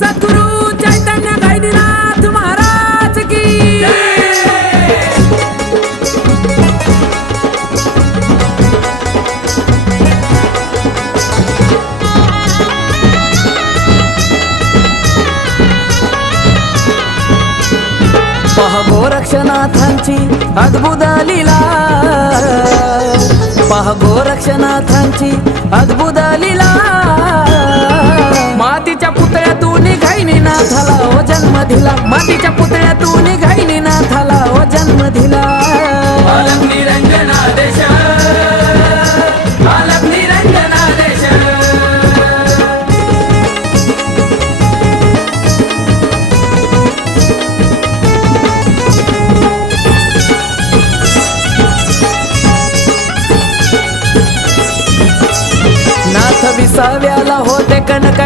सद्गुरु चैतन्य गैनीनाथ महाराज की पहा गोरक्षनाथांची अद्भुत लीला, पहा गोरक्षनाथांची अद्भुत लीला। मातीच्या पुतळ्यातून गैनीनाथाला ओ जन्म दिला, मातीच्या पुतळ्यातून